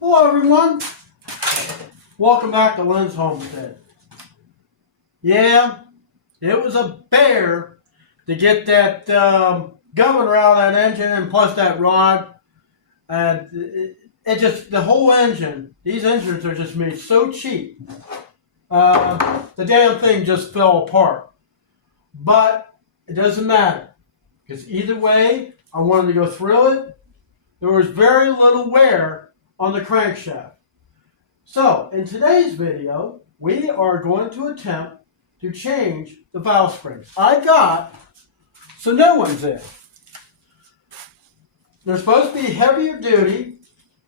Hello everyone, welcome back to Lynn's Homestead. Yeah, it was a bear to get that governor out of that engine and plus that rod. And it just, the whole engine, these engines are just made so cheap. The damn thing just fell apart. But it doesn't matter, because either way, I wanted to go through it. There was very little wear on the crankshaft. So, in today's video, we are going to attempt to change the valve springs. I got some new ones in. They're supposed to be heavier duty,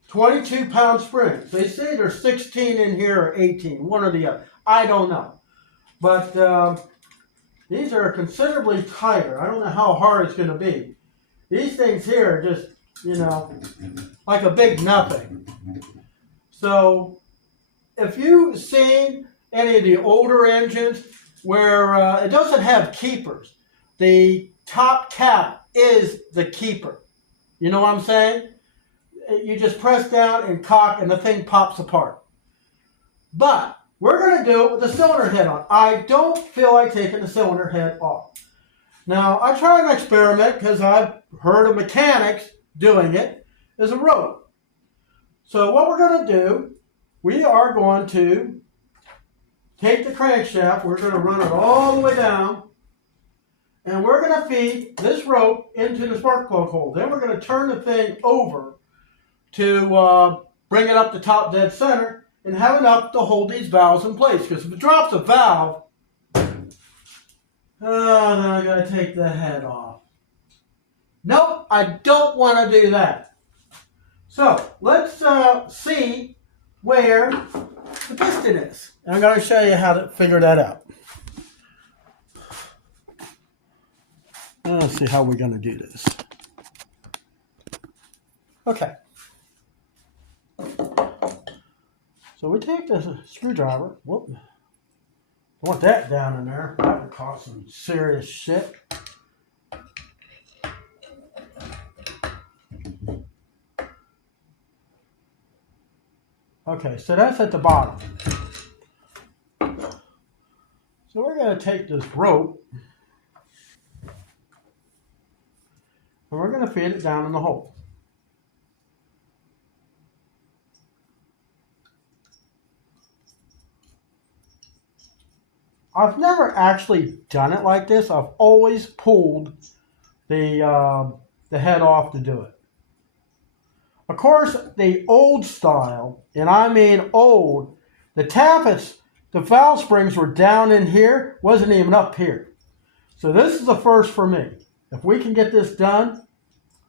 22-pound springs. They say there's 16 in here or 18, one or the other. I don't know. But these are considerably tighter. I don't know how hard it's going to be. These things here are just, like a big nothing. So, if you've seen any of the older engines where it doesn't have keepers, the top cap is the keeper. You know what I'm saying? You just press down and cock and the thing pops apart. But we're going to do it with the cylinder head on. I don't feel like taking the cylinder head off. Now, I try an experiment because I've heard of mechanics doing it as a rope. So what we're going to do, we are going to take the crankshaft, we're going to run it all the way down, and we're going to feed this rope into the spark plug hole. Then we're going to turn the thing over to bring it up to top dead center and have enough to hold these valves in place. Because if it drops a valve, then I got to take the head off. Nope, I don't want to do that. So let's see where the piston is. And I'm going to show you how to figure that out. Let's see how we're going to do this. Okay. So we take the screwdriver. Whoop. I want that down in there. That would cause some serious shit. Okay, so that's at the bottom. So we're going to take this rope and we're going to feed it down in the hole. I've never actually done it like this. I've always pulled the head off to do it. Of course, the old style, and I mean old, the tappets, the valve springs were down in here, wasn't even up here. So this is a first for me. If we can get this done,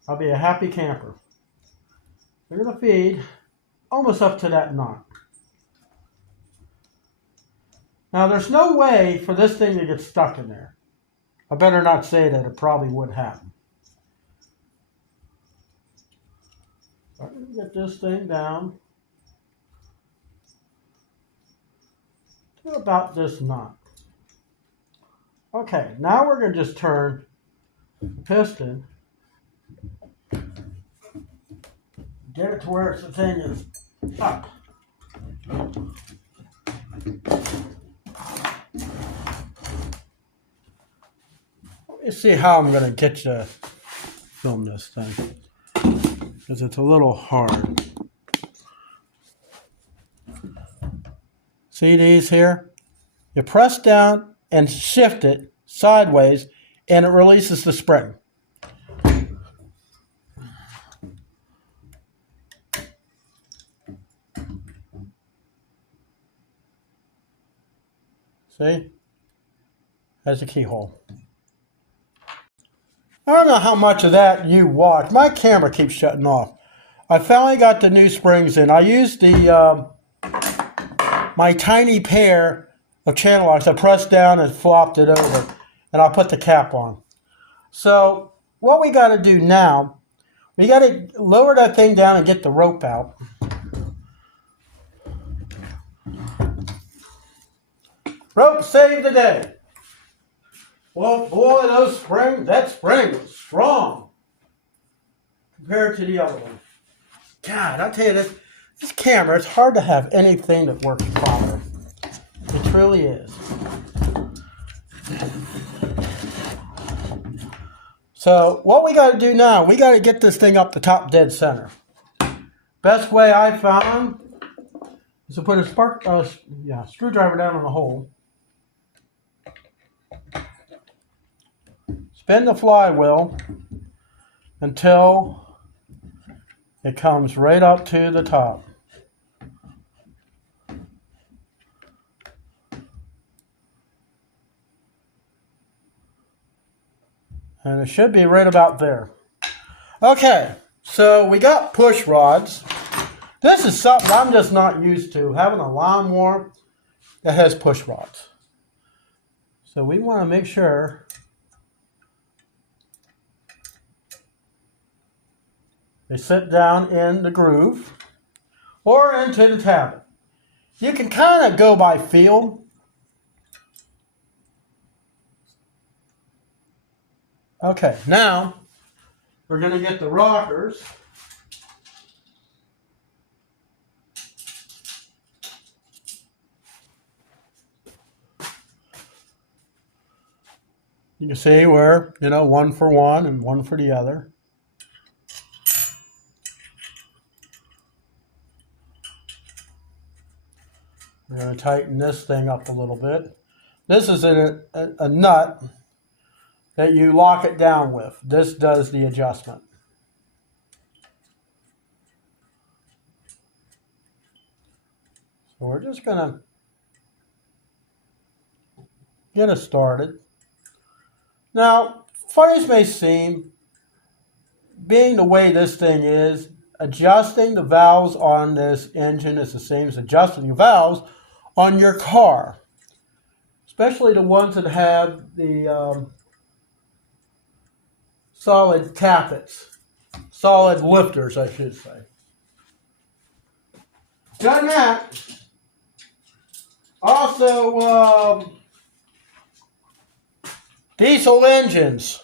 I'll be a happy camper. We're going to feed almost up to that knot. Now, there's no way for this thing to get stuck in there. I better not say that. It probably would happen. I'm going to get this thing down to about this knot. Okay, now we're going to just turn the piston. Get it to where the thing is up. Let's see how I'm going to get you to film this thing, because it's a little hard. See these here? You press down and shift it sideways and it releases the spring. See? There's a keyhole. I don't know how much of that you watch. My camera keeps shutting off. I finally got the new springs in. I used the my tiny pair of channel locks. I pressed down and flopped it over, and I put the cap on. So what we got to do now, we got to lower that thing down and get the rope out. Rope saved the day. Well, boy, that spring was strong compared to the other one. God, I'll tell you this, This camera, it's hard to have anything that works proper. It truly is. So what we got to do now, we got to get this thing up the top dead center. Best way I found is to put a screwdriver down on the hole. Spin the flywheel until it comes right up to the top. And it should be right about there. Okay, so we got push rods. This is something I'm just not used to, having a lawnmower that has push rods. So we want to make sure they sit down in the groove or into the tablet. You can kind of go by feel. Okay, now we're going to get the rockers. You can see where, one for one and one for the other. We're going to tighten this thing up a little bit. This is a nut that you lock it down with. This does the adjustment. So we're just going to get it started. Now, funny as may seem, being the way this thing is, adjusting the valves on this engine is the same as adjusting the valves on your car. Especially the ones that have the solid tappets. Solid lifters, I should say. Done that. Also, diesel engines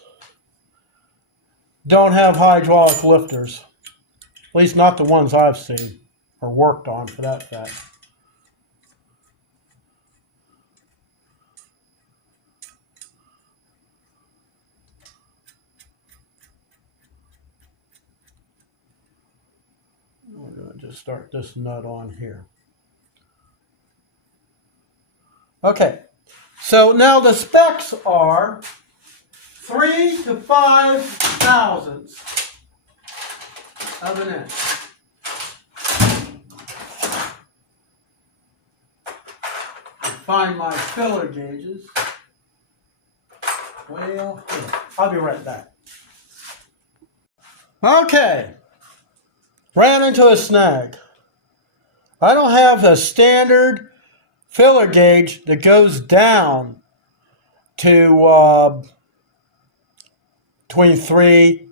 don't have hydraulic lifters. At least not the ones I've seen or worked on for that fact. We're going to just start this nut on here. Okay, so now the specs are 3 to 5 thousandths of an inch. Find my filler gauges. Well, I'll be right back. Okay, ran into a snag. I don't have a standard filler gauge that goes down to between 3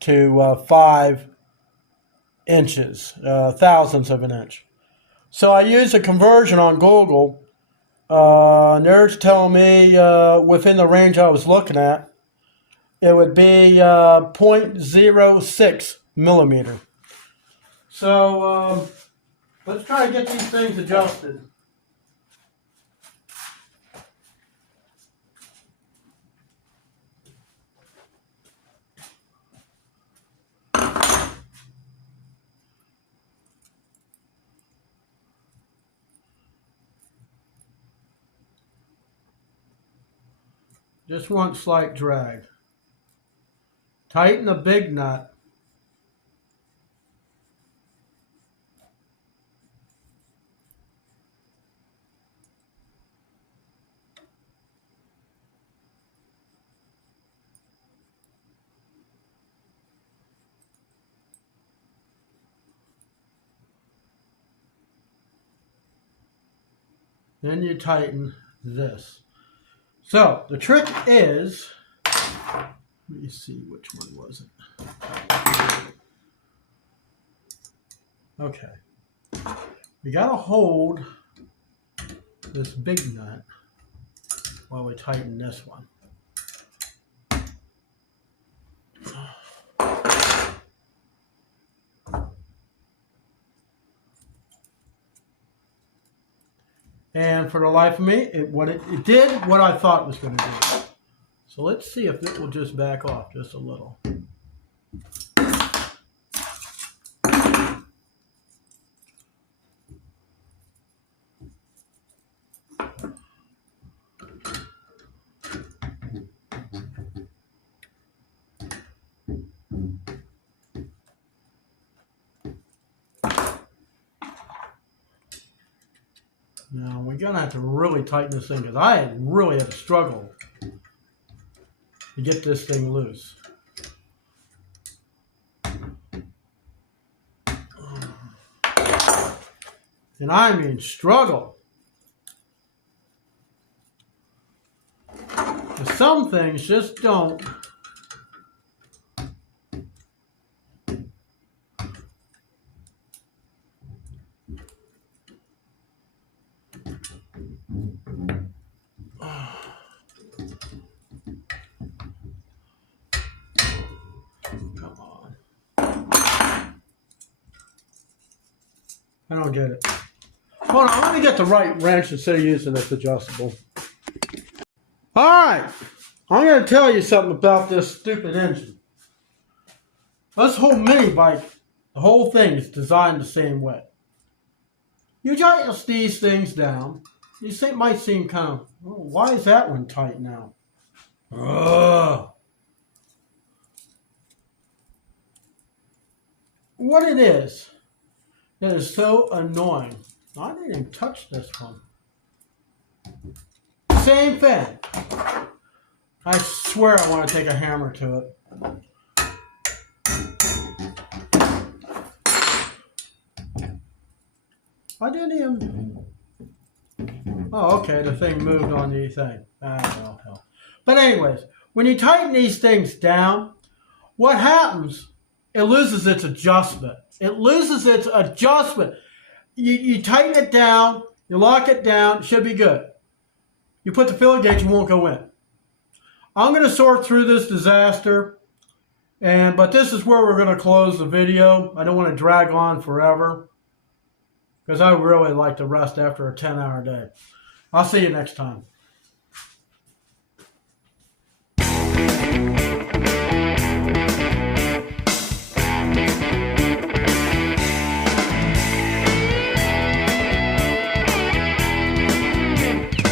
to 5 inches, thousandths of an inch. So I used a conversion on Google, and they're telling me within the range I was looking at, it would be 0.06 millimeter. So let's try to get these things adjusted. Just want slight drag. Tighten the big nut. Then you tighten this. So the trick is, let me see which one was it. Okay. We gotta hold this big nut while we tighten this one. And for the life of me, it did what I thought it was going to do. So let's see if it will just back off just a little. Now we're going to have to really tighten this thing because I really had to struggle to get this thing loose. And I mean struggle. Some things just don't. Come on. I don't get it. Hold on, let me get the right wrench instead of using this adjustable. Alright, I'm going to tell you something about this stupid engine. This whole mini bike, the whole thing is designed the same way. You adjust these things down. You might seem kind of, oh, why is that one tight now? Ugh. What it is so annoying. I didn't even touch this one. Same thing. I swear I want to take a hammer to it. I didn't even... Oh, okay, the thing moved on the thing. Ah, well, hell. But anyways, when you tighten these things down, what happens, it loses its adjustment. It loses its adjustment. You tighten it down, you lock it down, it should be good. You put the filler gauge, it won't go in. I'm going to sort through this disaster, but this is where we're going to close the video. I don't want to drag on forever, because I really like to rest after a 10-hour day. I'll see you next time.